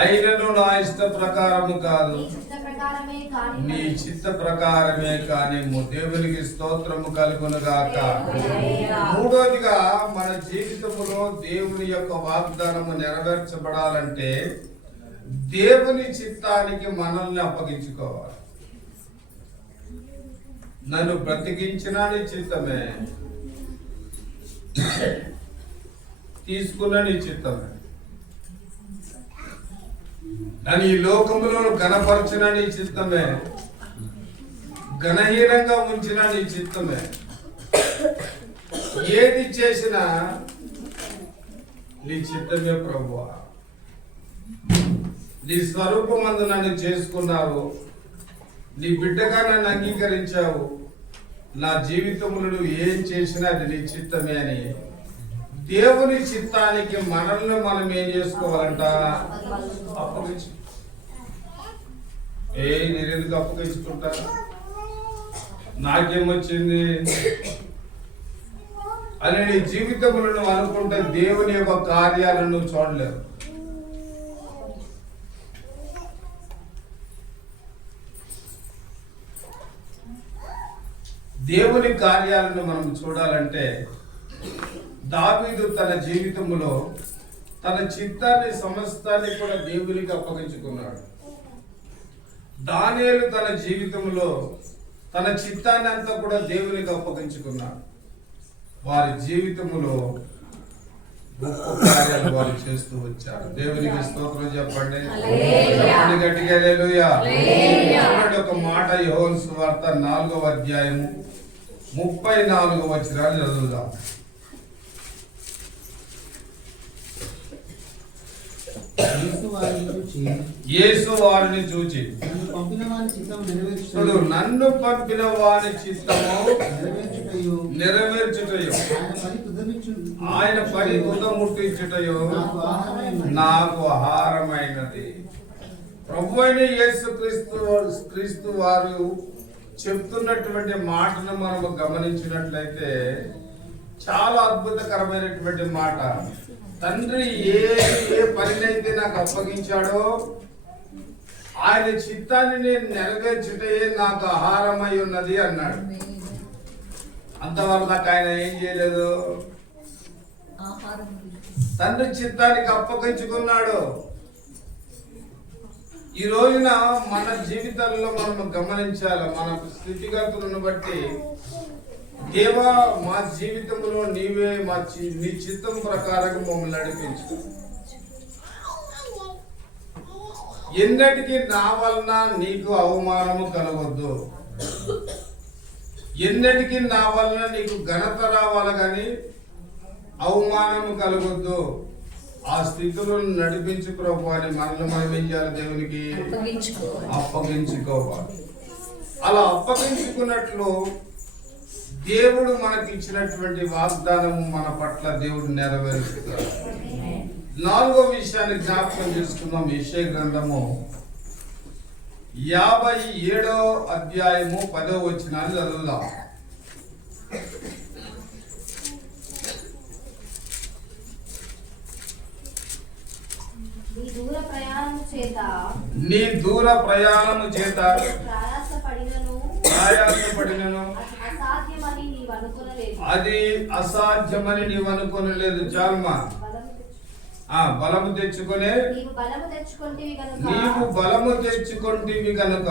అయినను నా ఇష్ట ప్రకారము కాదు, నీ చిత్త ప్రకారమే కానీ. దేవునికి స్తోత్రము కలుగును గాక. మూడోదిగా మన జీవితంలో దేవుని యొక్క వాగ్దానము నెరవేర్చబడాలంటే దేవుని చిత్తానికి మనల్ని అప్పగించుకోవాలి. నన్ను బ్రతికించిన నీ చిత్తమే, తీసుకున్న నీ చిత్తమే. నన్ను ఈ లోకములో ఘనపరచిన నీ చిత్తమే, ఘనహీనంగా ఉంచిన నీ చిత్తమే. ఏది చేసినా నీ చిత్తమే ప్రభువా. నీ స్వరూపమందు నన్ను చేసుకున్నావు, నీ బిడ్డగా నన్ను అంగీకరించావు. నా జీవితంలో నువ్వు ఏం చేసినా అది నీ చిత్తమే అని దేవుని చిత్తానికి మనల్ని మనం ఏం చేసుకోవాలంట? అప్పగించు. నేనెందుకు అప్పగించుకుంటా? నాకేమొచ్చింది అని నీ జీవితంలో నువ్వు అనుకుంటే దేవుని యొక్క కార్యాలను నువ్వు చూడలేవు. దేవుని కార్యాలను మనం చూడాలంటే దావీదు తన జీవితంలో తన చిత్తాన్ని సమస్తాన్ని కూడా దేవునికి అప్పగించుకున్నాడు. దానియేలు తన జీవితంలో తన చిత్తాన్ని అంతా కూడా దేవునికి అప్పగించుకున్నాడు. వారి జీవితంలో గొప్ప కార్యాలు వారు చేస్తూ వచ్చారు. దేవునికి స్తోత్రం చెప్పండి, చెప్పండి గట్టిగా హల్లెలూయా. చూడండి ఒక మాట, యోహాను సువార్త 4వ అధ్యాయము 34వ వచనాన్ని చదువుదాం. యేసు వారిని చూచి నన్ను పంపిన వాని చిత్తము నెరవేర్చుటయు ఆయన పని తుదముట్టించుటయు నాకు ఆహారమైనది. ప్రభువైన యేసు క్రీస్తు వారు చెప్తున్నటువంటి మాటను మనం గమనించినట్లయితే చాలా అద్భుతకరమైనటువంటి మాట. తండ్రి ఏ పనినైతే నాకు అప్పగించాడో ఆయన చిత్తాన్ని నేను నెరవేర్చుటే నాకు ఆహారమై ఉన్నది అన్నాడు. అంతవరకు దాకా ఆయన ఏం చేయలేదు, తండ్రి చిత్తానికి అప్పగించుకున్నాడు. ఈ రోజున మన జీవితాల్లో మనం గమనించాలి, మన స్థితిగతులను బట్టి దేవా మా జీవితంలో నీవే నీ చిత్తం ప్రకారం మమ్మల్ని నడిపించు. ఎన్నటికీ నా వలన నీకు అవమానము కలగొద్దు, ఎన్నటికీ నా వలన నీకు ఘనత రావాలి కానీ అవమానము కలగొద్దు. ఆ స్థితిలో నడిపించు ప్రభు అని మనల్ని మనం ఏం చేయాలి? దేవునికి అప్పగించుకోవాలి. అలా అప్పగించుకున్నట్లు దేవుడు మనకి ఇచ్చినటువంటి వాగ్దానం మన పట్ల దేవుడు నెరవేరుస్తాడు. 4వ విషయాన్ని జ్ఞాపకం చేసుకుందాం. యెషయా గ్రంథము 57వ అధ్యాయము 10వ వచనాన్ని చదువుదాం. నీ దూర ప్రయాణము చేత ప్రయాసపడినను అది అసాధ్యమని నీవు అనుకోనలేదు. చాలమా, బలము తెచ్చుకునే నీవు బలము తెచ్చుకుంటేవి కనుక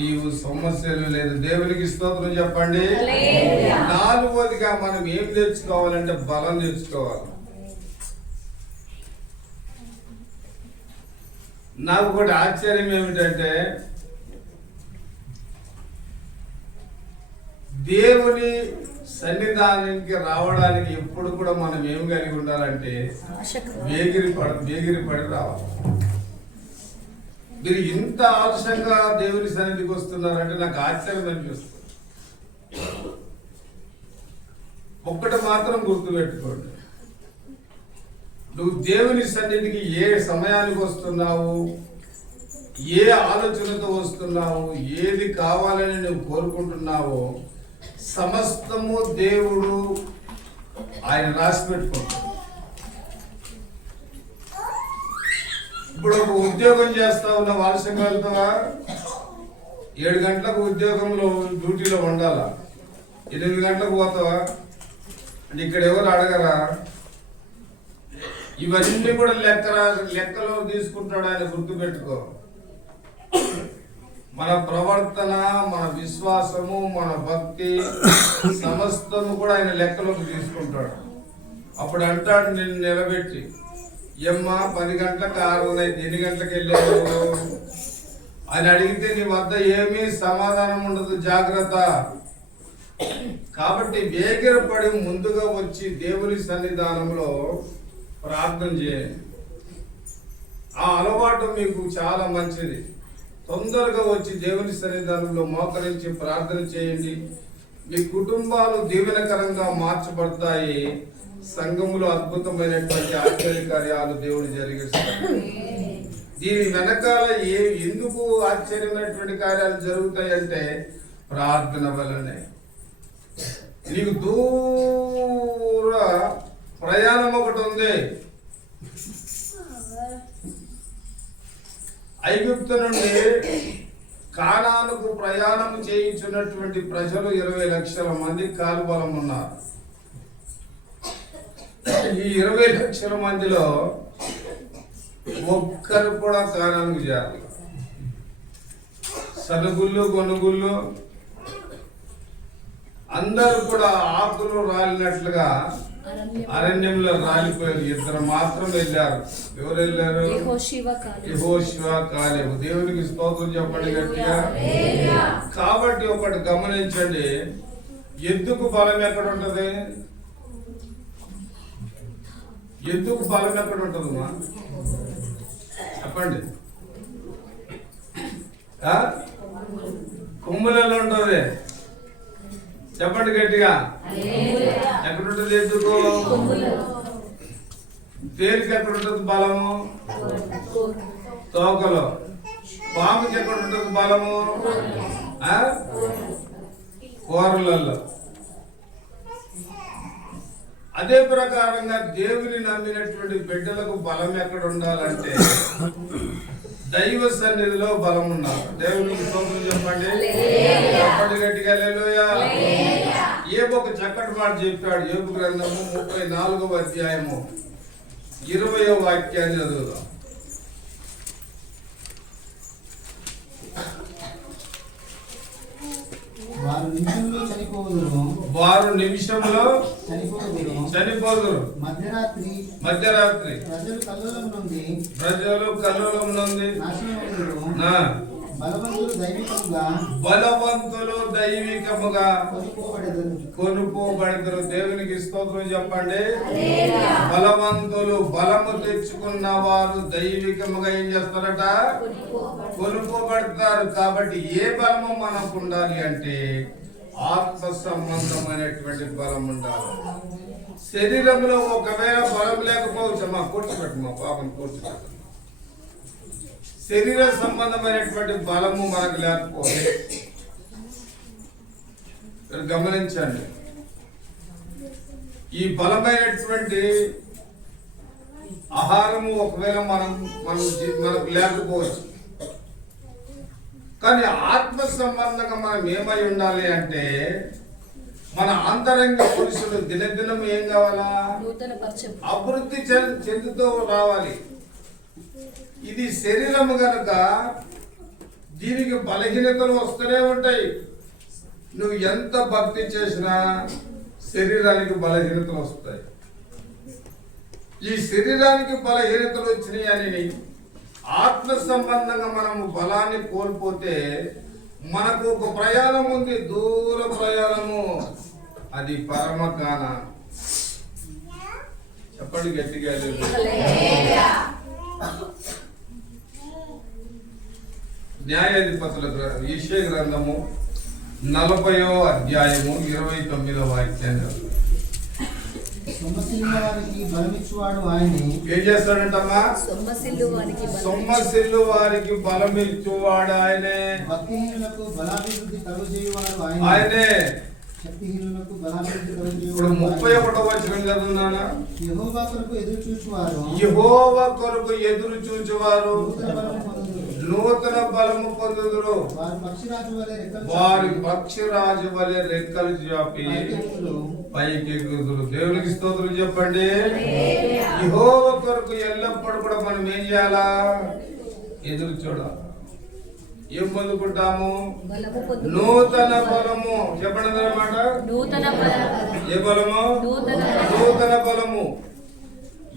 నీవు సొమ్మస్యలు లేదు. దేవునికి స్తోత్రం చెప్పండి. 4వదిగా మనం ఏం తెచ్చుకోవాలంటే బలం తెచ్చుకోవాలి. నాకు ఒకటి ఆశ్చర్యం ఏమిటంటే దేవుని సన్నిధానానికి రావడానికి ఎప్పుడు కూడా మనం ఏం కలిగి ఉండాలంటే వేగిరి పడి రావాలి. మీరు ఇంత ఆలస్యంగా దేవుని సన్నిధికి వస్తున్నారంటే నాకు ఆశ్చర్యం అనిపిస్తుంది. ఒక్కటి మాత్రం గుర్తుపెట్టుకోండి, నువ్వు దేవుని సన్నిధికి ఏ సమయానికి వస్తున్నావు, ఏ ఆలోచనతో వస్తున్నావు, ఏది కావాలని నువ్వు కోరుకుంటున్నావో సమస్తము దేవుడు ఆయన రాసి పెట్టుకుంటాడు. ఇప్పుడు ఒక ఉద్యోగం చేస్తా ఉన్న ఆలస్యంగా వెళ్తావా? 7 గంటలకు ఉద్యోగంలో డ్యూటీలో ఉండాలా, 8 గంటలకు పోతావా అంటే ఇక్కడ ఎవరు అడగరా? ఇవన్నీ కూడా లెక్కలో తీసుకుంటాడు ఆయన. గుర్తుపెట్టుకో, మన ప్రవర్తన, మన విశ్వాసము, మన భక్తి సమస్తము కూడా ఆయన లెక్కలోకి తీసుకుంటాడు. అప్పుడు అంటాడు, నిన్ను నిలబెట్టి ఏమ్మా 10 గంటలకు 6 ఎన్ని గంటలకు వెళ్ళావు అని అడిగితే నీ వద్ద ఏమీ సమాధానం ఉండదు, జాగ్రత్త. కాబట్టి వేగిరపడి ముందుగా వచ్చి దేవుని సన్నిధానంలో ప్రార్థన చేయండి. ఆ అలవాటు మీకు చాలా మంచిది. తొందరగా వచ్చి దేవుని సన్నిధానంలో మోకరించి ప్రార్థన చేయండి. మీ కుటుంబాలు దీవెనకరంగా మార్చబడతాయి. సంఘములో అద్భుతమైనటువంటి ఆశ్చర్యకార్యాలు దేవుడు జరిగిస్తాడు. దీని వెనకాల ఎందుకు ఆశ్చర్యమైనటువంటి కార్యాలు జరుగుతాయంటే ప్రార్థన వల్లనే. నీకు దూర ప్రయాణం ఒకటి ఉంది. ఐగుప్తు నుండి కానానుకు ప్రయాణం చేయించున్నటువంటి ప్రజలు 20 లక్షల మంది కాలుబలం ఉన్నారు. ఈ 20 లక్షల మందిలో ఒక్కరు కూడా కానానికి చేరాలి. సనుగుళ్ళు గొనుగుళ్ళు అందరూ కూడా ఆకులు రాలినట్లుగా అరణ్యంలో రాలిపోయారు. 2 మాత్రం వెళ్ళారు. ఎవరు వెళ్ళారు? యెహోషువ, కాలేబు. దేవునికి స్తోత్రం చెప్పండి గట్టిగా. కాబట్టి ఒకటి గమనించండి, ఎద్దుకు బలం ఎక్కడ ఉంటది? ఎద్దుకు బలం ఎక్కడ ఉంటుందమ్మా చెప్పండి. కొమ్ములలో ఉంటుంది. చెప్పండి గట్టిగా. ఎక్కడుంటుంది ఎద్దుకు? తేలికి ఎక్కడ ఉంటుంది బలము? తోకలో. పాముకి ఎక్కడ ఉంటుంది బలము? కూరలలో. అదే ప్రకారంగా దేవుని నమ్మినటువంటి బిడ్డలకు బలం ఎక్కడ ఉండాలంటే దైవ సన్నిధిలో బలం ఉండాలి. దేవునికి స్తోత్రం చెప్పండి. చెప్పండి గట్టిగా హల్లెలూయా. యోబు ఒక చక్కటి మాట చెప్పాడు. యోబు గ్రంథము 34వ అధ్యాయము 20వ వాక్యాన్ని చదువుదాం. వారు నిమిషంలో చనిపోదురు. మధ్యరాత్రి ప్రజలు కల్లోలం నుండి బలవంతులు దైవికముగా కొనుక్కోబడతారు. దేవునికి స్తోత్రం చెప్పండి. బలవంతులు, బలము తెచ్చుకున్న వారు దైవికముగా ఏం చేస్తారట? కొనుక్కోబడతారు. కాబట్టి ఏ బలము మనకు ఉండాలి అంటే ఆత్మ సంబంధమైనటువంటి బలం ఉండాలి. శరీరంలో ఒకవేళ బలం లేకపోవచ్చు, మా కూర్చోబెట్టు, మా పాపను కూర్చోబెట్టు. శరీర సంబంధమైనటువంటి బలము మనకు లేకపోతే గమనించండి, ఈ బలమైనటువంటి ఆహారము ఒకవేళ మనకు లేకపోవచ్చు. కానీ ఆత్మ సంబంధంగా మనం ఏమై ఉండాలి అంటే మన అంతరంగ పురుషుడు దినదినం ఏం కావాలా? అభివృద్ధి చెందుతూ రావాలి. ఇది శరీరము గనుక దీనికి బలహీనతలు వస్తూనే ఉంటాయి. నువ్వు ఎంత భక్తి చేసినా శరీరానికి బలహీనతలు వస్తాయి. ఈ శరీరానికి బలహీనతలు వచ్చినాయి అని ఆత్మ సంబంధంగా మనము బలాన్ని కోల్పోతే మనకు ఒక ప్రయాణం ఉంది, దూర ప్రయాణము. అది పరమకాన. చెప్పండి గట్టిగా. న్యాయాధిపతుల యెషయా గ్రంథము 40వ అధ్యాయము 29వ వాక్యాన్ని ఏం చేస్తాడంటమ్మా? సొమ్మసిల్లు వారికి బలమిచ్చువాడు ఆయనే. ఆయనే. ఇప్పుడు 31వ వచనం చదువునానా? యెహోవా కొరకు ఎదురు చూచువారు నూతన బలము పొందుదురు. వారి పక్షిరాజు వలె రెక్కలు చాపి పైకి ఎగురుదురు. దేవునికి స్తోత్రం చెప్పండి. యెహోవా కొరకు ఎల్లప్పుడూ కూడా మనం ఏం చేయాలా? ఎదురు చూడాలి. ఏం పొందుకుంటాము? నూతన బలము. చెప్పండి అన్నమాట. ఏ బలము? నూతన బలము.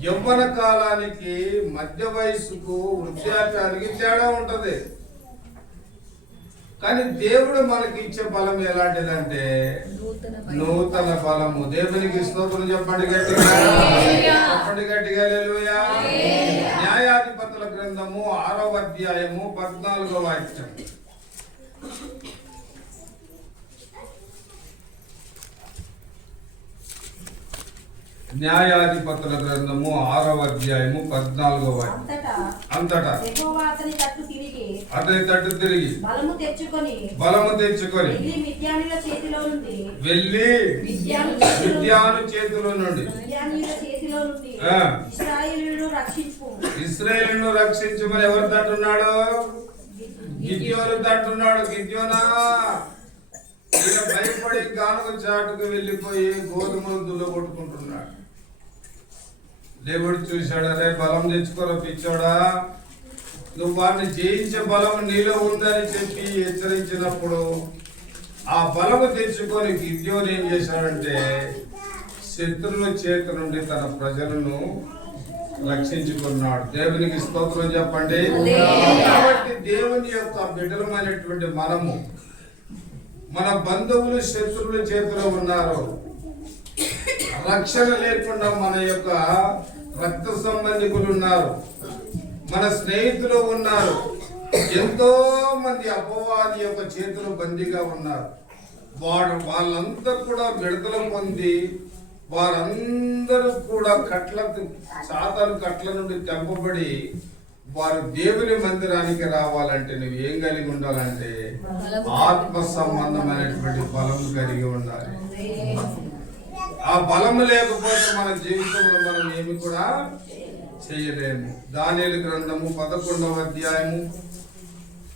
యవ్వన కాలానికి, మధ్య వయసుకు, వృద్ధాప్యానికి తేడా ఉంటది. కానీ దేవుడు మనకి ఇచ్చే బలం ఎలాంటిదంటే నూతన బలము. దేవునికి స్తోత్రం చెప్పండి గట్టిగా, చెప్పండి గట్టిగా హల్లెలూయా. న్యాయాధిపతుల గ్రంథము 6వ అధ్యాయము 14వ వాక్యం. న్యాయాధిపతుల గ్రంథము 6వ అధ్యాయము 14వ వాక్యం. అంతటా అతని తట్టు తిరిగి బలము తెచ్చుకొని వెళ్ళి మిద్యాను చేతిలో నుండి ఇశ్రాయేలును రక్షించమని ఎవరు తట్టున్నాడు? గిద్యోను తట్టున్నాడు. గిద్యోనా, ఈయన భయపడి గానుగ చాటుకు వెళ్ళిపోయి గోధుమలు దుల్లగొట్టుకుంటున్నాడు. దేవుడు చూశాడు, అరే బలం తెచ్చుకోరా పిచ్చోడా, నువ్వు వారిని జయించే బలం నీలో ఉందని చెప్పి హెచ్చరించినప్పుడు ఆ బలము తెచ్చుకొని గిద్యోను ఏం చేశాడంటే శత్రువుల చేతి నుండి తన ప్రజలను రక్షించుకున్నాడు. దేవునికి స్తోత్రం చెప్పండి. కాబట్టి దేవుని యొక్క బిడ్డలమైనటువంటి మనము, మన బంధువులు శత్రువుల చేతిలో ఉన్నారు, రక్షణ లేకుండా మన యొక్క రక్త సంబంధికులు ఉన్నారు, మన స్నేహితులు ఉన్నారు, ఎంతో మంది అపవాది యొక్క చేతులు బందీగా ఉన్నారు. వాళ్ళంతా కూడా విడుదల పొంది వారందరూ కూడా సాతాను కట్ల నుండి తెంపబడి వారు దేవుని మందిరానికి రావాలంటే నువ్వు ఏం కలిగి ఉండాలంటే ఆత్మ సంబంధమైనటువంటి బలం కలిగి ఉండాలి. ఆ బలము లేకపోతే మన జీవితంలో మనం ఏమి కూడా చేయలేము. దానియేలు గ్రంథము 11వ అధ్యాయము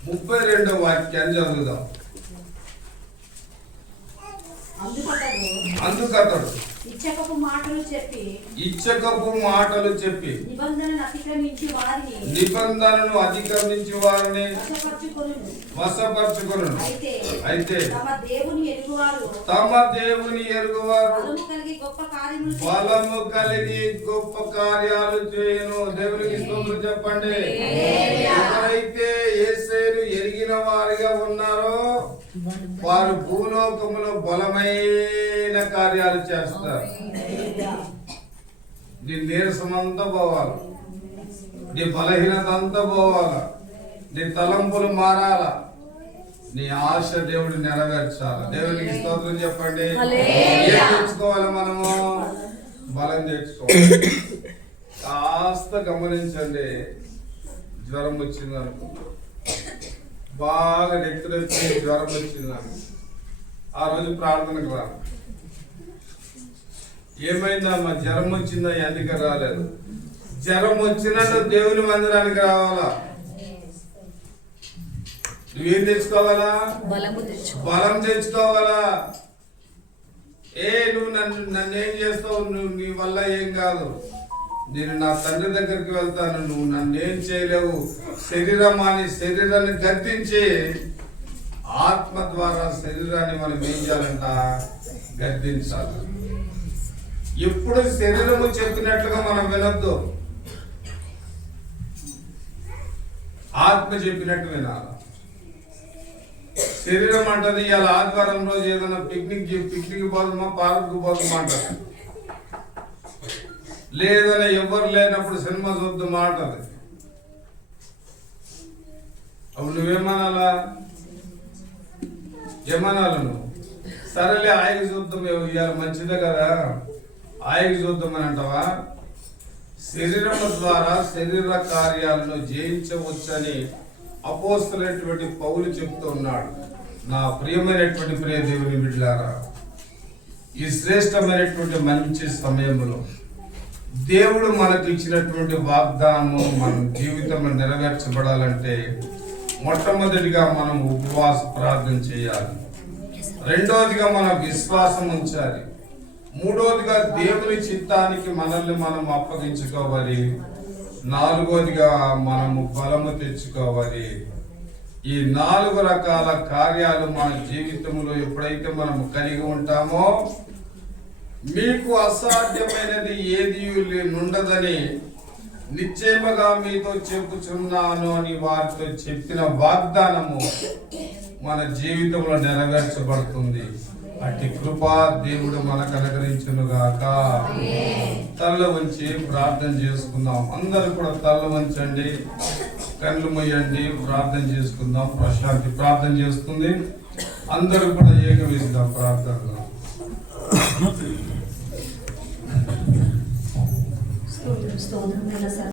32వ వాక్యాన్ని చదువుదాం. అందుకతడు ఇచ్చకపు మాటలు చెప్పి నిబంధనను అతిక్రమించి వారిని వశపరచుకొను. అయితే తమ దేవుని ఎరుగువారు బలము కలిగి గొప్ప కార్యాలు చేయను. దేవునికి స్తోత్రం చెప్పండి. ఎవరైతే యేసును ఎరిగిన వారిగా ఉన్నారో వారు భూలోకములో బలమైన కార్యాలు చేస్తారు. నీ నీరసం అంతా పోవాలి, నీ బలహీనత అంతా పోవాలా, నీ తలంపులు మారాలా, నీ ఆశ దేవుడు నెరవేర్చాలి. దేవునికి స్తోత్రం చెప్పండి. ఏం తెచ్చుకోవాలి? మనము బలం తెచ్చుకోవాలి. కాస్త గమనించండి. జ్వరం వచ్చింది అనుకో, బాగా నెత్తురొచ్చి జ్వరం వచ్చింది అనుకో, ఆ రోజు ప్రార్థనకు రా. ఏమైందమ్మా? జ్వరం వచ్చిందా? ఎందుకు రాలేదు? జ్వరం వచ్చినా నువ్వు దేవుని మందిరానికి రావాలా. నువ్వేం తెచ్చుకోవాలా? బలం తెచ్చుకోవాలా. నువ్వు నన్నేం చేస్తావు? నువ్వు నీ వల్ల ఏం కాదు. నేను నా తండ్రి దగ్గరికి వెళ్తాను, నువ్వు నన్నేం చేయలేవు. శరీరాన్ని గద్దించి ఆత్మ ద్వారా శరీరాన్ని మనం ఏం చేయాలంట? గద్దించాలి. ఎప్పుడు శరీరము చెప్పినట్లుగా మనం వినొద్దు, ఆత్మ చెప్పినట్టు వినాలి. శరీరం అంటది ఇవాళ ఆదివారం రోజు ఏదైనా పిక్నిక్ పోదామా, పార్క్ పోదామా అంటది. లేదని ఎవరు లేనప్పుడు సినిమా చూద్దామా అంటది. అప్పుడు నువ్వేమనాలా? ఏమనాలి నువ్వు? సరేలే ఆయనకి చూద్దాం, ఇవాళ మంచిదే కదా, ఆయనకి చూద్దామని అంటావా? శరీరం ద్వారా శరీర కార్యాలను జయించవచ్చని అపోస్తలుడైనటువంటి పౌలు చెప్తూ ఉన్నాడు. నా ప్రియమైనటువంటి ప్రియ దేవుని బిడ్డలారా, ఈ శ్రేష్టమైనటువంటి మంచి సమయంలో దేవుడు మనకు ఇచ్చినటువంటి వాగ్దానము మన జీవితంలో నెరవేర్చబడాలంటే మొట్టమొదటిగా మనం ఉపవాస ప్రార్థన చేయాలి. రెండోదిగా మనం విశ్వాసం ఉంచాలి. మూడోదిగా దేవుని చిత్తానికి మనల్ని మనం అప్పగించుకోవాలి. నాలుగోదిగా మనము బలము తెచ్చుకోవాలి. ఈ 4 రకాల కార్యాలు మన జీవితంలో ఎప్పుడైతే మనము కలిగి ఉంటామో మీకు అసాధ్యమైనది ఏది నుండదని నిశ్చయముగా మీతో చెప్పుచున్నాను అని వారితో చెప్పిన వాగ్దానము మన జీవితంలో నెరవేర్చబడుతుంది. అట్టి కృపా దేవుడు మనకు అనుగ్రహించును గాక. తల్ల వంచి ప్రార్థన చేసుకుందాం. అందరూ కూడా తల్ల వంచండి, కళ్ళు మూయండి, ప్రార్థన చేసుకుందాం. ప్రశాంతి ప్రార్థన చేస్తుంది. అందరూ కూడా ఏకవేద్దాం ప్రార్థనలో. స్తోత్రం స్తోత్రం